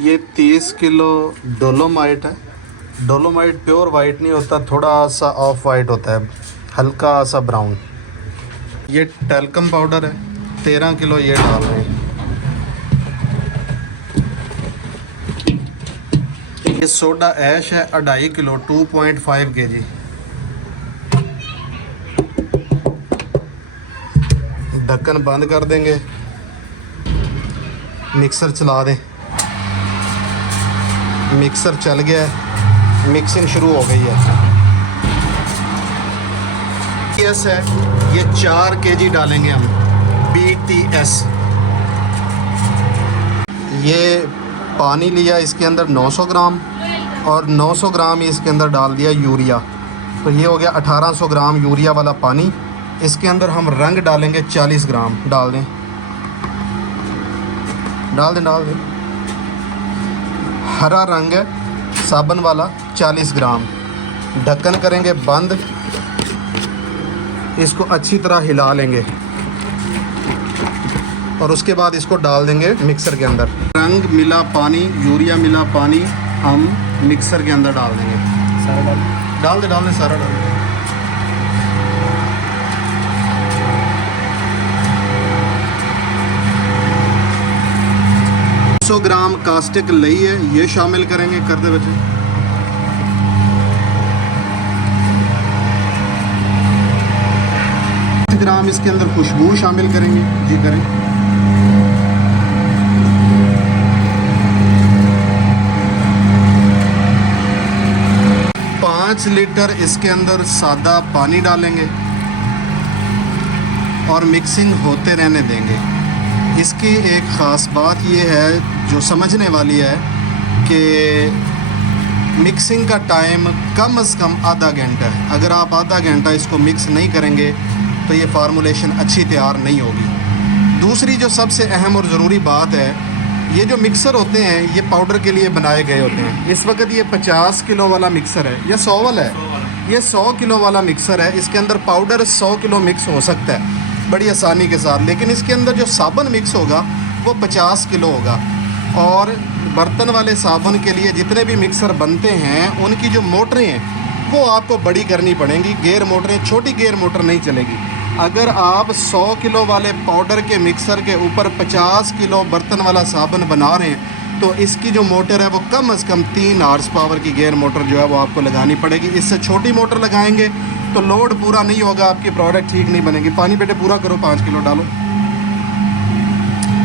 ये 30 kilo dolomite है। Dolomite pure white नहीं होता, थोड़ा सा ऑफ वाइट होता है, हल्का सा ब्राउन। ये टैल्कम पाउडर है, 13 किलो ये डाल रहे हैं। ये सोडा ऐश है 2.5 किलो, 2.5 kg। ढक्कन बंद कर देंगे, मिक्सर चला दें। मिक्सर चल गया है, मिक्सिंग शुरू हो गई है। BTS है, ये 4 kg डालेंगे हम, BTS। ये पानी लिया, इसके अंदर 900 ग्राम और 900 ग्राम इसके अंदर डाल दिया यूरिया, तो ये हो गया 1800 ग्राम यूरिया वाला पानी। इसके अंदर हम रंग डालेंगे 40 ग्राम, डाल दें डाल दें डाल दें। हरा रंग है साबुन वाला 40 ग्राम। ढक्कन करेंगे बंद, इसको अच्छी तरह हिला लेंगे और उसके बाद इसको डाल देंगे मिक्सर के अंदर। रंग मिला पानी, यूरिया मिला पानी हम मिक्सर के अंदर डाल देंगे। सारा डाल दें सारा डाल दें। 100 ग्राम कास्टिक लई है, ये शामिल करेंगे। कर दे बच्चे। ग्राम इसके अंदर खुशबू शामिल करेंगे। जी करें। पाँच लीटर इसके अंदर सादा पानी डालेंगे और मिक्सिंग होते रहने देंगे। इसकी एक ख़ास बात ये है जो समझने वाली है कि मिक्सिंग का टाइम कम से कम आधा घंटा है। अगर आप आधा घंटा इसको मिक्स नहीं करेंगे तो ये फार्मूलेशन अच्छी तैयार नहीं होगी। दूसरी जो सबसे अहम और ज़रूरी बात है, ये जो मिक्सर होते हैं ये पाउडर के लिए बनाए गए होते हैं। इस वक्त ये 50 किलो वाला मिक्सर है, ये 100 वाला है। ये 100 किलो वाला मिक्सर है, इसके अंदर पाउडर 100 किलो मिक्स हो सकता है बड़ी आसानी के साथ, लेकिन इसके अंदर जो साबुन मिक्स होगा वो 50 किलो होगा। और बर्तन वाले साबुन के लिए जितने भी मिक्सर बनते हैं उनकी जो मोटरें हैं वो आपको बड़ी करनी पड़ेंगी। गेयर मोटरें, छोटी गेयर मोटर नहीं चलेगी। अगर आप 100 किलो वाले पाउडर के मिक्सर के ऊपर 50 किलो बर्तन वाला साबुन बना रहे हैं तो इसकी जो मोटर है वो कम से कम 3 हॉर्स पावर की गेयर मोटर जो है वो आपको लगानी पड़ेगी। इससे छोटी मोटर लगाएंगे तो लोड पूरा नहीं होगा, आपकी प्रोडक्ट ठीक नहीं बनेगी। पानी बेटे पूरा करो, 5 किलो डालो।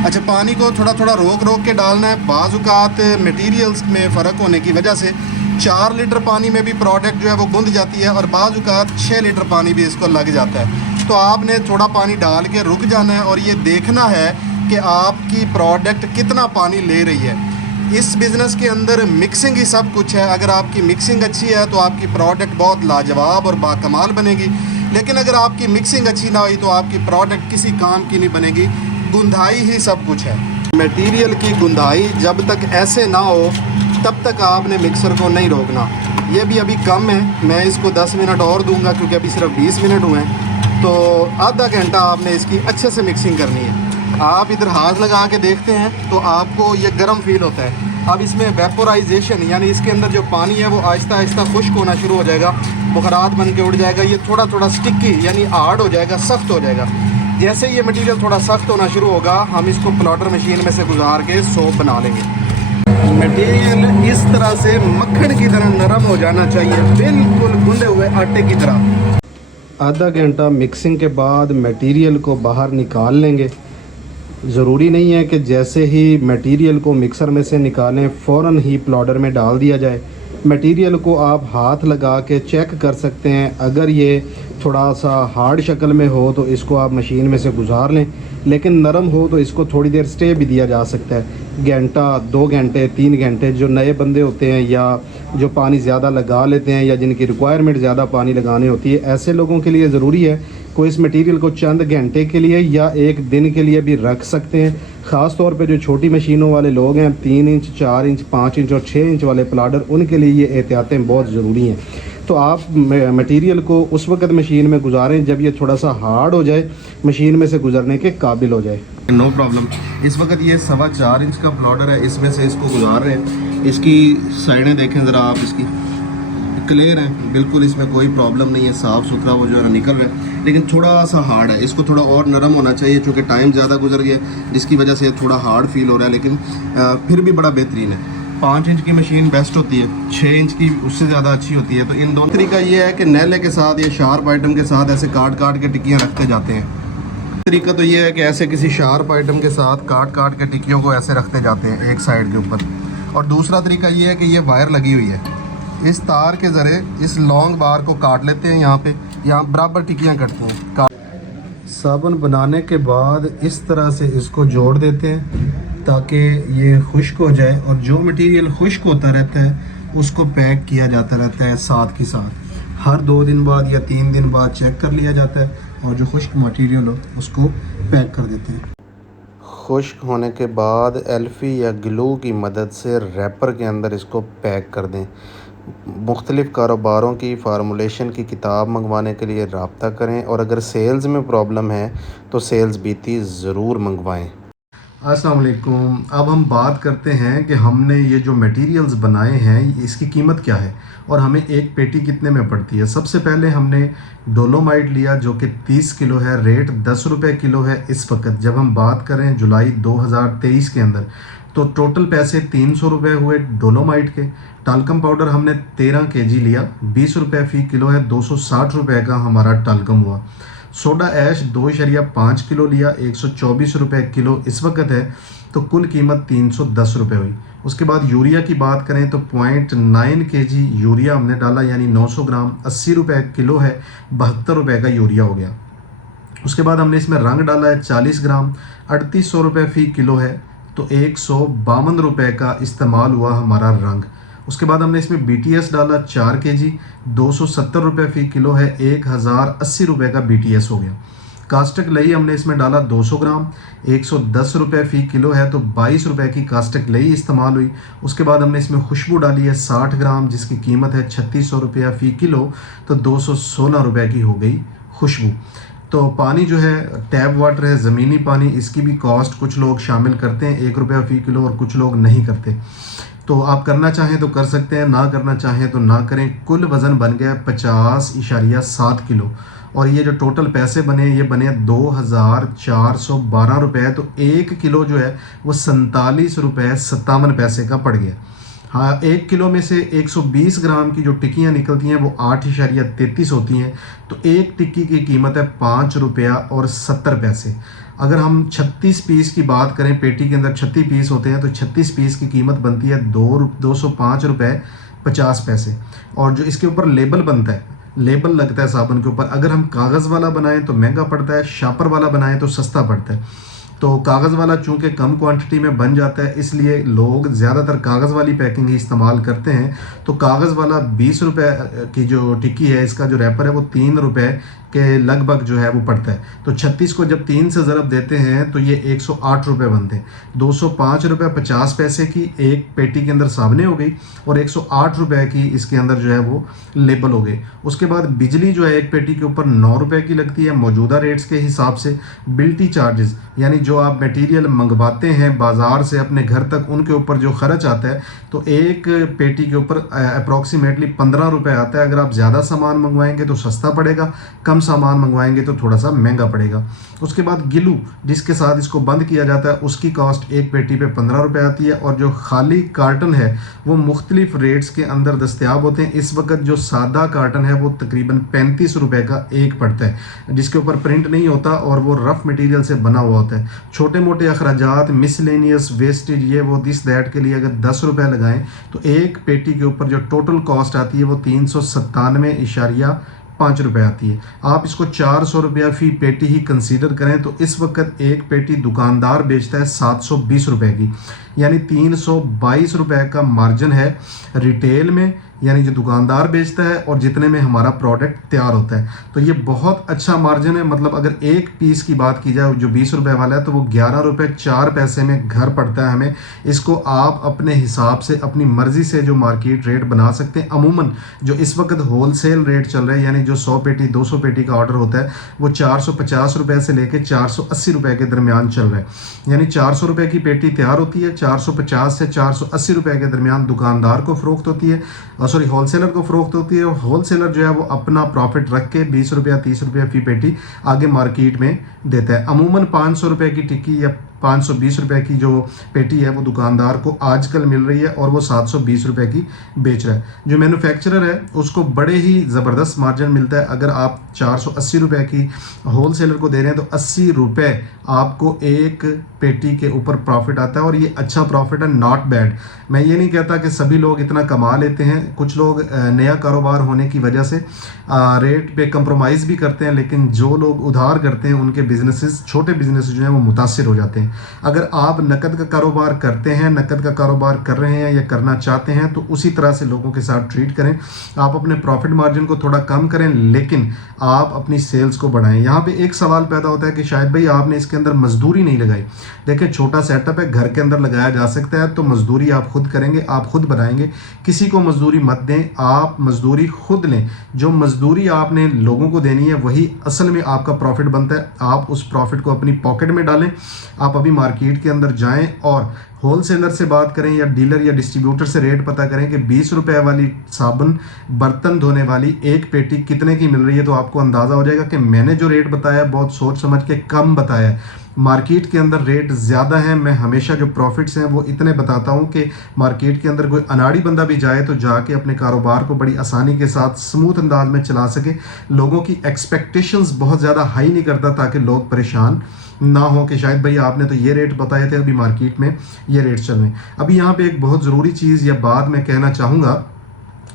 अच्छा, पानी को थोड़ा थोड़ा रोक रोक के डालना है। बाज़-औक़ात मटेरियल्स में फ़र्क होने की वजह से 4 लीटर पानी में भी प्रोडक्ट जो है वो गुंद जाती है और बाज़-औक़ात 6 लीटर पानी भी इसको लग जाता है। तो आपने थोड़ा पानी डाल के रुक जाना है और ये देखना है कि आपकी प्रोडक्ट कितना पानी ले रही है। इस बिज़नेस के अंदर मिक्सिंग ही सब कुछ है। अगर आपकी मिक्सिंग अच्छी है तो आपकी प्रोडक्ट बहुत लाजवाब और बाकमाल बनेगी, लेकिन अगर आपकी मिक्सिंग अच्छी ना हुई तो आपकी प्रोडक्ट किसी काम की नहीं बनेगी। गुंदाई ही सब कुछ है। मटेरियल की गुंदाई जब तक ऐसे ना हो तब तक आपने मिक्सर को नहीं रोकना। ये भी अभी कम है, मैं इसको 10 मिनट और दूंगा क्योंकि अभी सिर्फ 20 मिनट हुए हैं। तो आधा घंटा आपने इसकी अच्छे से मिक्सिंग करनी है। आप इधर हाथ लगा के देखते हैं तो आपको ये गर्म फील होता है। अब इसमें वेपोराइजेशन यानी इसके अंदर जो पानी है वो आहिस्ता आहिस्ता खुश्क होना शुरू हो जाएगा, बुखारात बन के उड़ जाएगा। ये थोड़ा थोड़ा स्टिकी यानी हार्ड हो जाएगा, सख्त हो जाएगा। जैसे ये मटेरियल थोड़ा सख्त होना शुरू होगा हम इसको प्लॉटर मशीन में से गुजार के सोप बना लेंगे। मटेरियल इस तरह से मक्खन की तरह नरम हो जाना चाहिए, बिल्कुल गूंदे हुए आटे की तरह। आधा घंटा मिक्सिंग के बाद मटेरियल को बाहर निकाल लेंगे। ज़रूरी नहीं है कि जैसे ही मटेरियल को मिक्सर में से निकालें फ़ौरन ही प्लॉटर में डाल दिया जाए। मटेरियल को आप हाथ लगा के चेक कर सकते हैं। अगर ये थोड़ा सा हार्ड शक्ल में हो तो इसको आप मशीन में से गुजार लें, लेकिन नरम हो तो इसको थोड़ी देर स्टे भी दिया जा सकता है। घंटा, 2 घंटे, 3 घंटे। जो नए बंदे होते हैं या जो पानी ज़्यादा लगा लेते हैं या जिनकी रिक्वायरमेंट ज़्यादा पानी लगानी होती है, ऐसे लोगों के लिए ज़रूरी है कोई इस मटेरियल को चंद घंटे के लिए या 1 दिन के लिए भी रख सकते हैं। ख़ास तौर पे जो छोटी मशीनों वाले लोग हैं, 3 इंच, 4 इंच, 5 इंच और 6 इंच वाले प्लाडर, उनके लिए ये एहतियातें बहुत ज़रूरी हैं। तो आप मटेरियल को उस वक्त मशीन में गुजारें जब ये थोड़ा सा हार्ड हो जाए, मशीन में से गुजरने के काबिल हो जाए। No problem. इस वक्त ये 4.25 इंच का प्लॉटर है, इसमें से इसको गुजार रहे हैं। इसकी साइडें देखें ज़रा आप, इसकी क्लियर है बिल्कुल, इसमें कोई प्रॉब्लम नहीं है, साफ़ सुथरा वो जो है ना निकल रहा है। लेकिन थोड़ा सा हार्ड है, इसको थोड़ा और नरम होना चाहिए, चूँकि टाइम ज़्यादा गुजर गया जिसकी वजह से थोड़ा हार्ड फील हो रहा है, लेकिन फिर भी बड़ा बेहतरीन है। 5 इंच की मशीन बेस्ट होती है, 6 इंच की उससे ज़्यादा अच्छी होती है। तो इन दोनों तरीका ये है कि नैले के साथ या शार्प आइटम के साथ ऐसे काट काट के टिक्कियाँ रखते जाते हैं। तरीका तो ये है कि ऐसे किसी शार्प आइटम के साथ काट काट के टिक्कियों को ऐसे रखते जाते हैं एक साइड के ऊपर। और दूसरा तरीका ये है कि ये वायर लगी हुई है, इस तार के ज़रिए इस लॉन्ग बार को काट लेते हैं, यहाँ बराबर टिक्कियाँ कटती हैं। साबुन बनाने के बाद इस तरह से इसको जोड़ देते हैं ताकि ये खुश्क हो जाए, और जो मटेरियल खुश्क होता रहता है उसको पैक किया जाता रहता है साथ के साथ। हर 2 दिन बाद या 3 दिन बाद चेक कर लिया जाता है और जो खुश्क मटेरियल हो उसको पैक कर देते हैं। खुश्क होने के बाद एल्फी या ग्लू की मदद से रैपर के अंदर इसको पैक कर दें। मुख्तलिफ़ कारोबारों की फार्मूलेशन की किताब मंगवाने के लिए रब्ता करें, और अगर सेल्स में प्रॉब्लम है तो सेल्स बीती ज़रूर मंगवाएं। अस्सलाम वालेकुम। अब हम बात करते हैं कि हमने ये जो मटेरियल्स बनाए हैं इसकी कीमत क्या है और हमें एक पेटी कितने में पड़ती है। सबसे पहले हमने डोलोमाइट लिया जो कि 30 किलो है, रेट 10 रुपये किलो है इस वक्त। जब हम बात करें जुलाई 2023 के अंदर तो टोटल पैसे 300 रुपये हुए डोलोमाइट के। टालकम पाउडर हमने 13 केजी लिया, 20 रुपये फ़ी किलो है, 260 रुपये का हमारा टालकम हुआ। सोडा ऐश 2.5 किलो लिया, 124 रुपये किलो इस वक्त है, तो कुल कीमत 310 रुपये हुई। उसके बाद यूरिया की बात करें तो 0.9 केजी यूरिया हमने डाला, यानी 900 ग्राम 80 रुपये किलो है, 72 रुपये का यूरिया हो गया। उसके बाद हमने इसमें रंग डाला है 40 ग्राम, 3800 रुपये फ़ी किलो है, तो 152 रुपये का इस्तेमाल हुआ हमारा रंग। उसके बाद हमने इसमें BTS डाला 4 केजी, 270 रुपये फ़ी किलो है, 1080 रुपये का BTS हो गया। कास्टिक लई हमने इसमें डाला 200 ग्राम, 110 रुपये फ़ी किलो है, तो 22 रुपये की कास्टिक लई इस्तेमाल हुई। उसके बाद हमने इसमें खुशबू डाली है 60 ग्राम जिसकी कीमत है 3600 रुपया फ़ी किलो, तो 216 रुपये की हो गई खुशबू। तो पानी जो है टैप वाटर है, ज़मीनी पानी, इसकी भी कॉस्ट कुछ लोग शामिल करते हैं 1 रुपया फ़ी किलो और कुछ लोग नहीं करते। तो आप करना चाहें तो कर सकते हैं, ना करना चाहें तो ना करें। कुल वज़न बन गया 50.7 किलो, और ये जो टोटल पैसे बने ये बने 2412 रुपये। तो 1 किलो जो है वो 47 रुपये 57 पैसे का पड़ गया। हाँ, 1 किलो में से 120 ग्राम की जो टिक्कियाँ निकलती हैं वो 8.33 होती हैं, तो एक टिक्की की कीमत है 5 रुपया और 70 पैसे। अगर हम 36 पीस की बात करें, पेटी के अंदर 36 पीस होते हैं, तो 36 पीस की कीमत बनती है 205 रुपये 50 पैसे। और जो इसके ऊपर लेबल बनता है, लेबल लगता है साबुन के ऊपर, अगर हम कागज़ वाला बनाएं तो महंगा पड़ता है, शापर वाला बनाएं तो सस्ता पड़ता है। तो कागज़ वाला चूँकि कम क्वांटिटी में बन जाता है इसलिए लोग ज़्यादातर कागज़ वाली पैकिंग ही इस्तेमाल करते हैं। तो कागज़ वाला 20 रुपये की जो टिक्की है, इसका जो रैपर है वो 3 रुपये के लगभग जो है वो पड़ता है। तो 36 को जब 3 से ज़रब देते हैं तो ये 108 रुपये बनते हैं। 205 रुपये 50 पैसे की एक पेटी के अंदर साबुनें हो गई, और 108 रुपये की इसके अंदर जो है वो लेबल हो गए। उसके बाद बिजली जो है एक पेटी के ऊपर 9 रुपये की लगती है मौजूदा रेट्स के हिसाब से। बिल्टी चार्जेस यानी जो आप मटेरियल मंगवाते हैं बाज़ार से अपने घर तक, उनके ऊपर जो खर्च आता है, तो एक पेटी के ऊपर अप्रॉक्सीमेटली 15 रुपये आता है। अगर आप ज़्यादा सामान मंगवाएंगे तो सस्ता पड़ेगा, कम सामान मंगवाएंगे तो थोड़ा सा महंगा पड़ेगा। उसके बाद गिलू जिसके साथ इसको बंद किया जाता है उसकी कॉस्ट एक पेटी पे 15 रुपये आती है, और जो खाली कार्टन है वो मुख्तलिफ रेट्स के अंदर दस्तयाब होते हैं। इस वक्त जो सादा कार्टन है वो तकरीबन 35 रुपये का एक पड़ता है, जिसके ऊपर प्रिंट नहीं होता और वो रफ़ मटेरियल से बना हुआ होता है। छोटे मोटे अखराजात, मिसलेनियस वेस्टेज, ये वो दिस दैट के लिए अगर 10 रुपये लगाएं तो एक पेटी के ऊपर जो टोटल कॉस्ट आती है वो 397.5 रुपये आती है। आप इसको 400 रुपया फ़ी पेटी ही कंसीडर करें तो इस वक्त एक पेटी दुकानदार बेचता है 720 रुपये की, यानी 322 रुपये का मार्जिन है रिटेल में यानी जो दुकानदार बेचता है और जितने में हमारा प्रोडक्ट तैयार होता है। तो ये बहुत अच्छा मार्जिन है। मतलब अगर एक पीस की बात की जाए जो 20 रुपए वाला है तो वो 11 रुपए 4 पैसे में घर पड़ता है हमें। इसको आप अपने हिसाब से अपनी मर्जी से जो मार्केट रेट बना सकते हैं। अमूमन जो इस वक्त होलसेल रेट चल रहा है, यानी जो 100 पेटी 200 पेटी का ऑर्डर होता है वो 450 रुपए से लेकर 480 रुपए के दरमियान चल रहा है। यानी 400 रुपए की पेटी तैयार होती है, 450 से 480 रुपए के दरमियान दुकानदार को फ़रोख्त होती है, सॉरी होलसेलर को फ़रोख्त होती है। और होलसेलर जो है वो अपना प्रॉफिट रख के 20 रुपया 30 रुपया फी पेटी आगे मार्केट में देता है। अमूमन 500 रुपये की टिक्की या 520 रुपये की जो पेटी है वो दुकानदार को आजकल मिल रही है और वो 720 रुपये की बेच रहा है। जो मैन्युफैक्चरर है उसको बड़े ही ज़बरदस्त मार्जिन मिलता है। अगर आप 480 रुपये की होलसेलर को दे रहे हैं तो 80 रुपये आपको एक पेटी के ऊपर प्रॉफिट आता है और ये अच्छा प्रॉफिट है, नॉट बैड। मैं ये नहीं कहता कि सभी लोग इतना कमा लेते हैं, कुछ लोग नया कारोबार होने की वजह से रेट पे कंप्रोमाइज़ भी करते हैं, लेकिन जो लोग उधार करते हैं उनके बिजनेसेस, छोटे बिजनेस जो हैं वो मुतासिर हो जाते हैं। अगर आप नकद का कारोबार करते हैं, नकद का कारोबार कर रहे हैं या करना चाहते हैं तो उसी तरह से लोगों के साथ ट्रीट करें। आप अपने प्रॉफिट मार्जिन को थोड़ा कम करें लेकिन आप अपनी सेल्स को बढ़ाएं। यहाँ पे एक सवाल पैदा होता है कि शायद भाई आपने इसके अंदर मजदूरी नहीं लगाई। देखिए छोटा सेटअप है, घर के अंदर लगाया जा सकता है, तो मजदूरी आप खुद करेंगे, आप खुद बनाएंगे, किसी को मजदूरी मत दें, आप मजदूरी खुद लें। जो मजदूरी आपने लोगों को देनी है वही असल में आपका प्रॉफिट बनता है। आप उस प्रॉफिट को अपनी पॉकेट में डालें। आप अभी मार्केट के अंदर जाएं और होलसेलर से बात करें या डीलर या डिस्ट्रीब्यूटर से रेट पता करें कि 20 रुपए वाली साबुन बर्तन धोने वाली एक पेटी कितने की मिल रही है, तो आपको अंदाज़ा हो जाएगा कि मैंने जो रेट बताया बहुत सोच समझ के कम बताया है। मार्केट के अंदर रेट ज़्यादा है। मैं हमेशा जो प्रॉफिट्स हैं वो इतने बताता हूँ कि मार्केट के अंदर कोई अनाड़ी बंदा भी जाए तो जाके अपने कारोबार को बड़ी आसानी के साथ स्मूथ अंदाज में चला सके। लोगों की एक्सपेक्टेशंस बहुत ज़्यादा हाई नहीं करता ताकि लोग परेशान ना हो कि शायद भाई आपने तो ये रेट बताए थे, अभी मार्केट में ये रेट चल रहे हैं। अभी यहाँ पे एक बहुत ज़रूरी चीज़ या बात मैं कहना चाहूँगा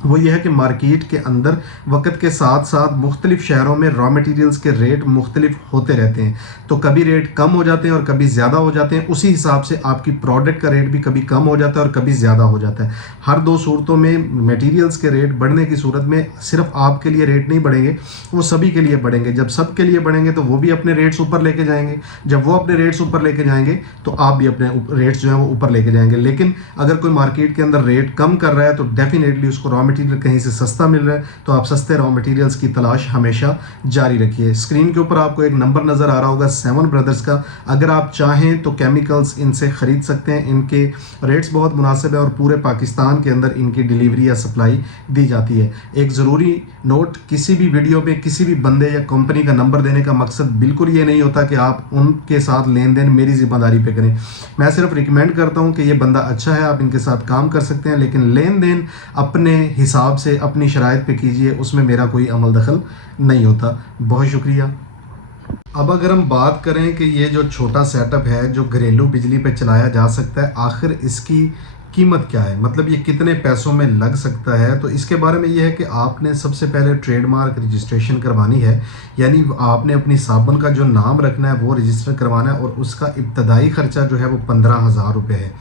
वो ये है कि मार्केट के अंदर वक्त के साथ साथ मुख्तलिफ शहरों में रॉ मटेरियल्स के रेट मुख्तलिफ होते रहते हैं। तो कभी रेट कम हो जाते हैं और कभी ज़्यादा हो जाते हैं। उसी हिसाब से आपकी प्रोडक्ट का रेट भी कभी कम हो जाता है और कभी ज़्यादा हो जाता है। हर दो सूरतों में मटेरियल्स के रेट बढ़ने की सूरत में सिर्फ आपके लिए रेट नहीं बढ़ेंगे, वो सभी के लिए बढ़ेंगे। जब सबके लिए बढ़ेंगे तो वो भी अपने रेट्स ऊपर लेके जाएंगे, जब वो अपने रेट्स ऊपर लेके जाएंगे तो आप भी अपने रेट्स जो है वो ऊपर लेके जाएंगे। लेकिन अगर कोई मार्केट के अंदर रेट कम कर रहा है तो डेफिनेटली उसको रॉ मटेरियल कहीं से सस्ता मिल रहा है, तो आप सस्ते रॉ मटेरियल्स की तलाश हमेशा जारी रखिए। स्क्रीन के ऊपर आपको एक नंबर नज़र आ रहा होगा सेवन ब्रदर्स का। अगर आप चाहें तो केमिकल्स इनसे ख़रीद सकते हैं। इनके रेट्स बहुत मुनासिब है और पूरे पाकिस्तान के अंदर इनकी डिलीवरी या सप्लाई दी जाती है। एक ज़रूरी नोट, किसी भी वीडियो में किसी भी बंदे या कंपनी का नंबर देने का मकसद बिल्कुल ये नहीं होता कि आप उनके साथ लेन देन मेरी जिम्मेदारी पे करें। मैं सिर्फ रिकमेंड करता हूँ कि ये बंदा अच्छा है, आप इनके साथ काम कर सकते हैं, लेकिन लेन देन अपने हिसाब से अपनी शराइत पे कीजिए, उसमें मेरा कोई अमल दखल नहीं होता। बहुत शुक्रिया। अब अगर हम बात करें कि ये जो छोटा सेटअप है जो घरेलू बिजली पे चलाया जा सकता है, आखिर इसकी कीमत क्या है, मतलब ये कितने पैसों में लग सकता है, तो इसके बारे में ये है कि आपने सबसे पहले ट्रेडमार्क रजिस्ट्रेशन करवानी है। यानी आपने अपनी साबुन का जो नाम रखना है वो रजिस्टर करवाना है और उसका इब्तदाई ख़र्चा जो है वो 15,000 रुपये है।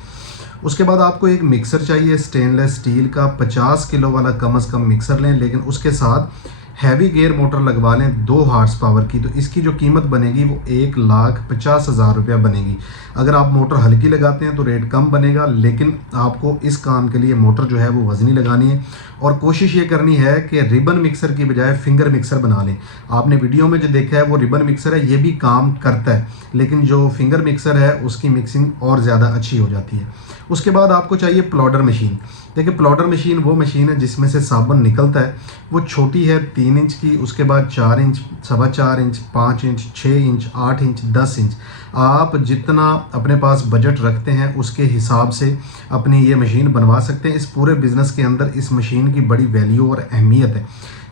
उसके बाद आपको एक मिक्सर चाहिए स्टेनलेस स्टील का, 50 किलो वाला कम से कम मिक्सर लें, लेकिन उसके साथ हैवी गेयर मोटर लगवा लें 2 हॉर्स पावर की। तो इसकी जो कीमत बनेगी वो 1,50,000 रुपया बनेगी। अगर आप मोटर हल्की लगाते हैं तो रेट कम बनेगा, लेकिन आपको इस काम के लिए मोटर जो है वो वज़नी लगानी है और कोशिश ये करनी है कि रिबन मिक्सर की बजाय फिंगर मिक्सर बना लें। आपने वीडियो में जो देखा है वो रिबन मिक्सर है, ये भी काम करता है, लेकिन जो फिंगर मिक्सर है उसकी मिक्सिंग और ज़्यादा अच्छी हो जाती है। उसके बाद आपको चाहिए प्लॉडर मशीन। देखिए प्लॉडर मशीन वो मशीन है जिसमें से साबुन निकलता है। वो छोटी है 3 इंच की, उसके बाद 4 inch, 4.25 inch, 5 inch, 6 inch, 8 inch, 10 inch. आप जितना अपने पास बजट रखते हैं उसके हिसाब से अपनी ये मशीन बनवा सकते हैं। इस पूरे बिज़नेस के अंदर इस मशीन की बड़ी वैल्यू और अहमियत है।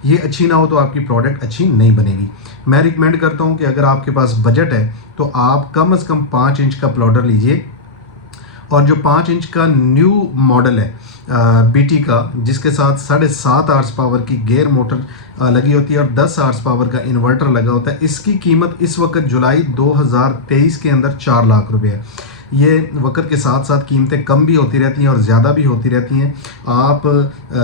ये अच्छी ना हो तो आपकी प्रोडक्ट अच्छी नहीं बनेगी। मैं रिकमेंड करता हूँ कि अगर आपके पास बजट है तो आप कम से कम 5 इंच का प्लॉडर लीजिए, और जो 5 इंच का न्यू मॉडल है बीटी का, जिसके साथ 7.5 आवर्स पावर की गेयर मोटर लगी होती है और 10 आवर्स पावर का इन्वर्टर लगा होता है, इसकी कीमत इस वक्त जुलाई 2023 के अंदर 4 लाख रुपए है। ये वक्त के साथ साथ कीमतें कम भी होती रहती हैं और ज़्यादा भी होती रहती हैं। आप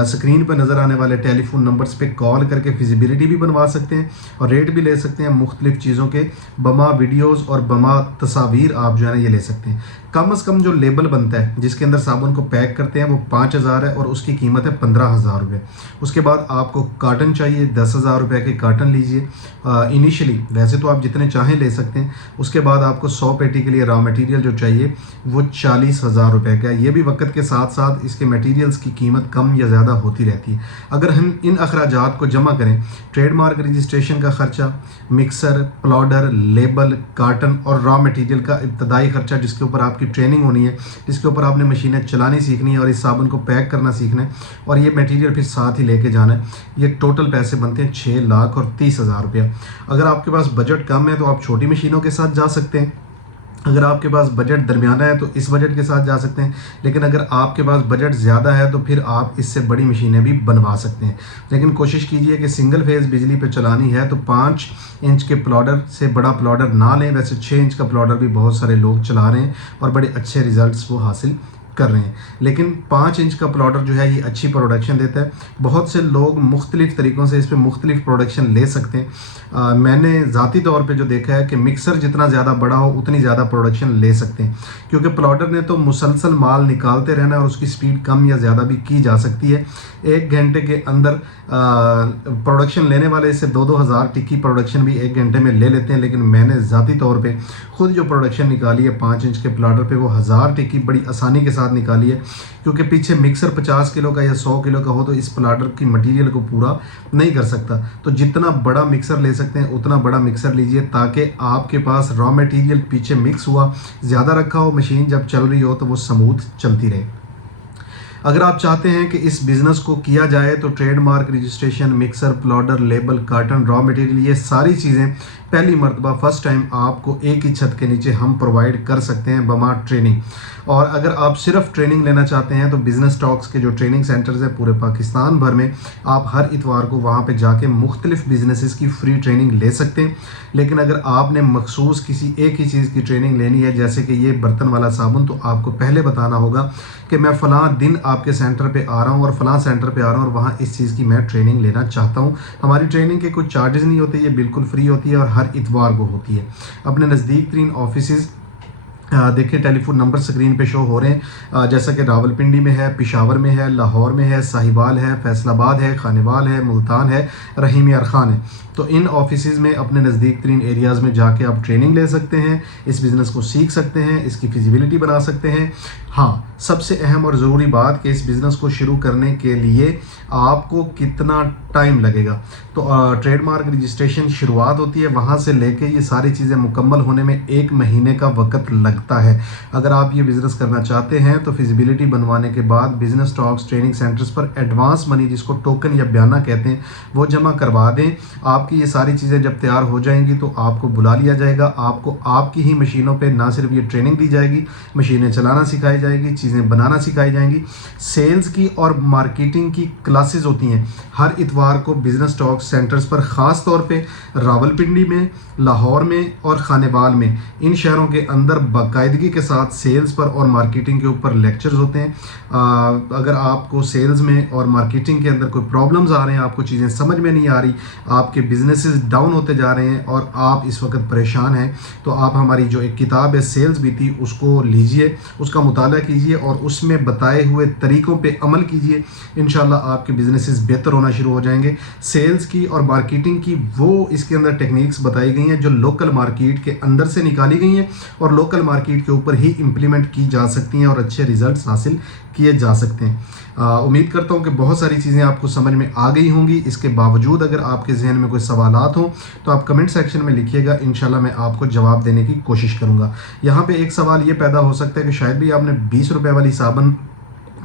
स्क्रीन पर नज़र आने वाले टेलीफोन नंबर्स पे कॉल करके फिजिबिलिटी भी बनवा सकते हैं और रेट भी ले सकते हैं मुख्तलिफ़ चीज़ों के, बमा वीडियोज़ और बमा तस्वीर आप जो है ना ये ले सकते हैं। कम से कम जो लेबल बनता है जिसके अंदर साबुन को पैक करते हैं वो 5,000 है और उसकी कीमत है 15,000 रुपये। उसके बाद आपको कार्टन चाहिए, 10,000 रुपये के कार्टन लीजिए इनिशियली, वैसे तो आप जितने चाहें ले सकते हैं। उसके बाद आपको 100 पेटी के लिए रॉ मटेरियल जो चाहिए वो 40,000 रुपये का है। ये भी वक्त के साथ साथ इसके मटेरियल्स की कीमत कम या ज़्यादा होती रहती है। अगर हम इन अखराजात को जमा करें, ट्रेडमार्क रजिस्ट्रेशन का ख़र्चा, मिक्सर, प्लाउडर, लेबल, कार्टन और रॉ मटेरियल का इब्तदाई ख़र्चा जिसके ऊपर आपकी ट्रेनिंग होनी है, जिसके ऊपर आपने मशीनें चलानी सीखनी है और इस साबुन को पैक करना सीखना है और ये मटेरियल फिर साथ ही लेके जाना है, ये टोटल पैसे बनते हैं 6,30,000 रुपया। अगर आपके पास बजट कम है तो आप छोटी मशीनों के साथ जा सकते हैं। अगर आपके पास बजट दरमियाना है तो इस बजट के साथ जा सकते हैं। लेकिन अगर आपके पास बजट ज़्यादा है तो फिर आप इससे बड़ी मशीनें भी बनवा सकते हैं। लेकिन कोशिश कीजिए कि सिंगल फेज़ बिजली पे चलानी है तो 5 इंच के प्लाउडर से बड़ा प्लाउडर ना लें। वैसे 6 इंच का प्लाउडर भी बहुत सारे लोग चला रहे हैं और बड़े अच्छे रिज़ल्ट्स वो हासिल कर रहे हैं। लेकिन 5 इंच का प्लाउडर जो है ये अच्छी प्रोडक्शन देता है। बहुत से लोग मुख्तलिफ़ तरीक़ों से इस पर मुख्तलिफ़ प्रोडक्शन ले सकते हैं। मैंने ज़ाती तौर पे जो देखा है कि मिक्सर जितना ज़्यादा बड़ा हो उतनी ज़्यादा प्रोडक्शन ले सकते हैं, क्योंकि प्लाउडर ने तो मुसलसल माल निकालते रहना है और उसकी स्पीड कम या ज़्यादा भी की जा सकती है। 1 घंटे के अंदर प्रोडक्शन लेने वाले इससे 2-2 हज़ार टिक्की प्रोडक्शन भी 1 घंटे में ले लेते हैं। लेकिन मैंने ज़ाती तौर पे ख़ुद जो प्रोडक्शन निकाली है 5 इंच के प्लाउडर पे वो 1000 टिक्की बड़ी आसानी के साथ निकाली है, क्योंकि पीछे मिक्सर 50 किलो का या 100 किलो का हो तो इस प्लाउडर की मटेरियल को पूरा नहीं कर सकता। तो जितना बड़ा मिक्सर ले सकते हैं उतना बड़ा मिक्सर लीजिए ताकि आपके पास रॉ मटेरियल पीछे मिक्स हुआ ज़्यादा रखा हो, मशीन जब चल रही हो तो वो स्मूथ चलती रहे। अगर आप चाहते हैं कि इस बिज़नेस को किया जाए तो ट्रेडमार्क रजिस्ट्रेशन, मिक्सर, प्लाउडर, लेबल, कार्टन, रॉ मटेरियल, ये सारी चीज़ें पहली मरतबा फ़र्स्ट टाइम आपको एक ही छत के नीचे हम प्रोवाइड कर सकते हैं बमा ट्रेनिंग। और अगर आप सिर्फ ट्रेनिंग लेना चाहते हैं तो बिज़नेस टॉक्स के जो ट्रेनिंग सेंटर्स हैं पूरे पाकिस्तान भर में, आप हर इतवार को वहाँ पे जाके मुख्तलिफ़ बिजनेसेस की फ्री ट्रेनिंग ले सकते हैं। लेकिन अगर आपने मखसूस किसी एक ही चीज़ की ट्रेनिंग लेनी है, जैसे कि ये बर्तन वाला साबुन, तो आपको पहले बताना होगा कि मैं फ़लाँ दिन आपके सेंटर पे आ रहा हूँ और फ़लाँ सेंटर पे आ रहा हूँ और वहाँ इस चीज़ की मैं ट्रेनिंग लेना चाहता हूँ। हमारी ट्रेनिंग के कुछ चार्जेस नहीं होते, ये बिल्कुल फ्री होती है और हर इतवार को होती है। अपने नज़दीक तरीन ऑफिसेज़ देखिए, टेलीफोन नंबर स्क्रीन पे शो हो रहे हैं, जैसा कि रावलपिंडी में है, पेशावर में है, लाहौर में है, साहिवाल है, फैसलाबाद है, खानेवाल है, मुल्तान है, रहीम यार खान है। तो इन ऑफिसेज़ में अपने नज़दीक तरीन एरियाज़ में जाके आप ट्रेनिंग ले सकते हैं, इस बिज़नेस को सीख सकते हैं, इसकी फिजिबिलिटी बना सकते हैं। हाँ, सबसे अहम और ज़रूरी बात कि इस बिज़नेस को शुरू करने के लिए आपको कितना टाइम लगेगा। तो ट्रेडमार्क रजिस्ट्रेशन शुरुआत होती है, वहाँ से लेके ये सारी चीज़ें मुकम्मल होने में 1 महीने का वक्त लगता है। अगर आप ये बिज़नेस करना चाहते हैं तो फिजिबिलिटी बनवाने के बाद बिज़नेस टॉक्स ट्रेनिंग सेंटर्स पर एडवांस मनी, जिसको टोकन या बयाना कहते हैं, वो जमा करवा दें। आपकी ये सारी चीज़ें जब तैयार हो जाएंगी तो आपको बुला लिया जाएगा। आपको आपकी ही मशीनों पे ना सिर्फ ये ट्रेनिंग दी जाएगी, मशीनें चलाना सिखाई जाएगी, चीज़ें बनाना सिखाई जाएंगी। सेल्स की और मार्केटिंग की क्लासेस होती हैं हर इतवार को बिज़नेस टॉक सेंटर्स पर, ख़ास तौर पे रावलपिंडी में, लाहौर में और खानेवाल में। इन शहरों के अंदर बाकायदगी के साथ सेल्स पर और मार्केटिंग के ऊपर लेक्चर्स होते हैं। अगर आपको सेल्स में और मार्केटिंग के अंदर कोई प्रॉब्लम्स आ रहे हैं, आपको चीज़ें समझ में नहीं आ रही, आपके बिजनेसेस डाउन होते जा रहे हैं और आप इस वक्त परेशान हैं, तो आप हमारी जो एक किताब है सेल्स बीती, उसको लीजिए, उसका मुताला कीजिए और उसमें बताए हुए तरीक़ों पे अमल कीजिए। इंशाल्लाह आपके बिजनेसेस बेहतर होना शुरू हो जाएंगे। सेल्स की और मार्केटिंग की वो इसके अंदर टेक्निक्स बताई गई हैं जो लोकल मार्केट के अंदर से निकाली गई हैं और लोकल मार्केट के ऊपर ही इम्प्लीमेंट की जा सकती हैं और अच्छे रिजल्ट्स हासिल किए जा सकते हैं। उम्मीद करता हूं कि बहुत सारी चीज़ें आपको समझ में आ गई होंगी। इसके बावजूद अगर आपके जहन में कोई सवालात हों तो आप कमेंट सेक्शन में लिखिएगा, इंशाल्लाह मैं आपको जवाब देने की कोशिश करूंगा। यहाँ पे एक सवाल ये पैदा हो सकता है कि शायद भी आपने 20 रुपए वाली साबुन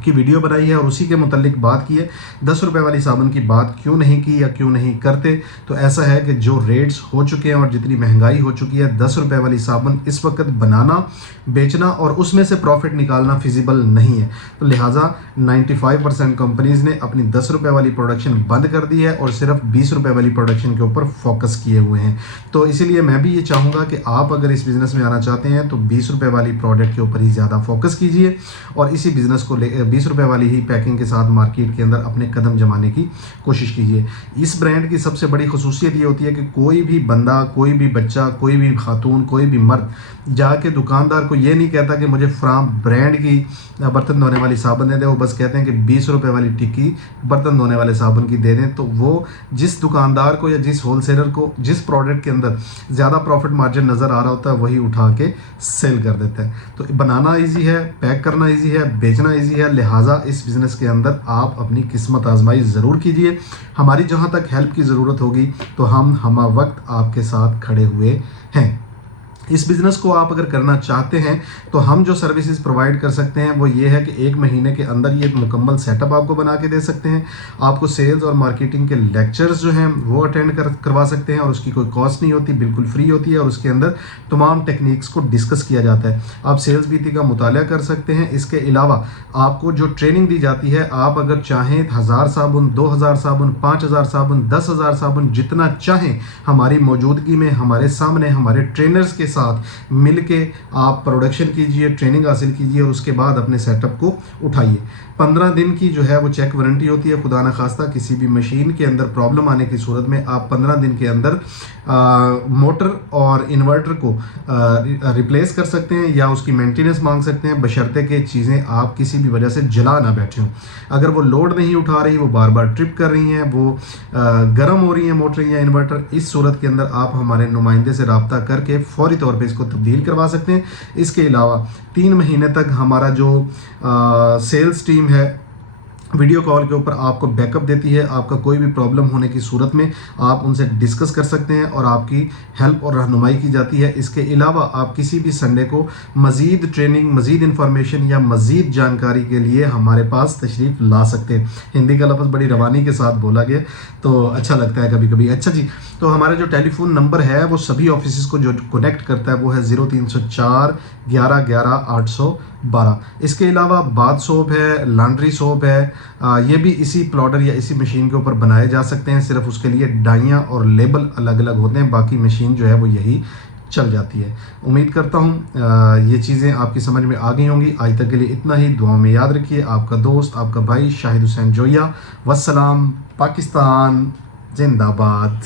की वीडियो बनाई है और उसी के मुतल्लिक बात की है। 10 रुपए वाली साबुन की बात क्यों नहीं की या क्यों नहीं करते, तो ऐसा है कि जो रेट्स हो चुके हैं और जितनी महंगाई हो चुकी है, 10 रुपए वाली साबुन इस वक्त बनाना, बेचना और उसमें से प्रॉफिट निकालना फिजिबल नहीं है। तो लिहाजा 95% कंपनीज़ ने अपनी 10 रुपए वाली प्रोडक्शन बंद कर दी है और सिर्फ 20 रुपए वाली प्रोडक्शन के ऊपर फोकस किए हुए हैं। तो इसीलिए मैं भी ये चाहूँगा कि आप अगर इस बिज़नेस में आना चाहते हैं तो 20 रुपए वाली प्रोडक्ट के ऊपर ही ज़्यादा फोकस कीजिए और इसी बिज़नेस को 20 रुपए वाली ही पैकिंग के साथ मार्केट के अंदर अपने कदम जमाने की कोशिश कीजिए। इस ब्रांड की सबसे बड़ी खुसूसियत ये होती है कि कोई भी बंदा, कोई भी बच्चा, कोई भी खातून, कोई भी मर्द जाके दुकानदार को ये नहीं कहता कि मुझे फ्राम ब्रांड की बर्तन धोने वाली साबुन दे दें, वो बस कहते हैं कि 20 रुपए वाली टिक्की बर्तन धोने वाले साबुन की दे दें। तो वो जिस दुकानदार को या जिस होलसेलर को जिस प्रोडक्ट के अंदर ज़्यादा प्रॉफिट मार्जिन नज़र आ रहा होता है वही उठा के सेल कर देता है। तो बनाना ईजी है, पैक करना ईजी है, बेचना ईजी है, लिहाजा इस बिज़नेस के अंदर आप अपनी किस्मत आजमाई ज़रूर कीजिए। हमारी जहाँ तक हेल्प की ज़रूरत होगी तो हम वक्त आपके साथ खड़े हुए हैं। इस बिज़नेस को आप अगर करना चाहते हैं तो हम जो सर्विसेज प्रोवाइड कर सकते हैं वो ये है कि 1 महीने के अंदर ये मुकम्मल सेटअप आपको बना के दे सकते हैं। आपको सेल्स और मार्केटिंग के लेक्चर्स जो हैं वो अटेंड करवा सकते हैं और उसकी कोई कॉस्ट नहीं होती, बिल्कुल फ्री होती है और उसके अंदर तमाम टेक्निक्स को डिस्कस किया जाता है। आप सेल्स बीती का मुताला कर सकते हैं। इसके अलावा आपको जो ट्रेनिंग दी जाती है, आप अगर चाहें 1000 साबुन, 2000 साबुन, 5000 साबुन, 10,000 साबुन जितना चाहें हमारी मौजूदगी में हमारे सामने हमारे ट्रेनर्स के साथ मिलके आप प्रोडक्शन कीजिए, ट्रेनिंग हासिल कीजिए और उसके बाद अपने सेटअप को उठाइए। 15 दिन की जो है वो चेक वारंटी होती है। खुदा न खास्ता किसी भी मशीन के अंदर प्रॉब्लम आने की सूरत में आप 15 दिन के अंदर मोटर और इन्वर्टर को रिप्लेस कर सकते हैं या उसकी मेंटेनेंस मांग सकते हैं, बशर्ते कि चीज़ें आप किसी भी वजह से जला ना बैठे हों। अगर वो लोड नहीं उठा रही, वो बार बार ट्रिप कर रही हैं, वो गर्म हो रही हैं मोटर या इन्वर्टर, इस सूरत के अंदर आप हमारे नुमाइंदे से रब्ता करके फौरी तौर पे इसको तब्दील करवा सकते हैं। इसके अलावा 3 महीने तक हमारा जो सेल्स टीम है वीडियो कॉल के ऊपर आपको बैकअप देती है। आपका कोई भी प्रॉब्लम होने की सूरत में आप उनसे डिस्कस कर सकते हैं और आपकी हेल्प और रहनुमाई की जाती है। इसके अलावा आप किसी भी संडे को मज़ीद ट्रेनिंग, मज़ीद इंफॉर्मेशन या मज़ीद जानकारी के लिए हमारे पास तशरीफ़ ला सकते हैं। हिंदी का लफ्ज़ बड़ी रवानी के साथ बोला गया तो अच्छा लगता है कभी कभी। अच्छा जी, तो हमारा जो टेलीफोन नंबर है वो सभी ऑफिस को जो कनेक्ट करता है वो है 0304 11 11 812। इसके अलावा बाथ सोप है, लॉन्ड्री सोप है, ये भी इसी प्लॉटर या इसी मशीन के ऊपर बनाए जा सकते हैं। सिर्फ उसके लिए डाइयाँ और लेबल अलग अलग होते हैं, बाकी मशीन जो है वो यही चल जाती है। उम्मीद करता हूँ ये चीज़ें आपकी समझ में आ गई होंगी। आज तक के लिए इतना ही। दुआ में याद रखिए। आपका दोस्त, आपका भाई शाहिद हुसैन जोया। वस्सलाम। पाकिस्तान जिंदाबाद।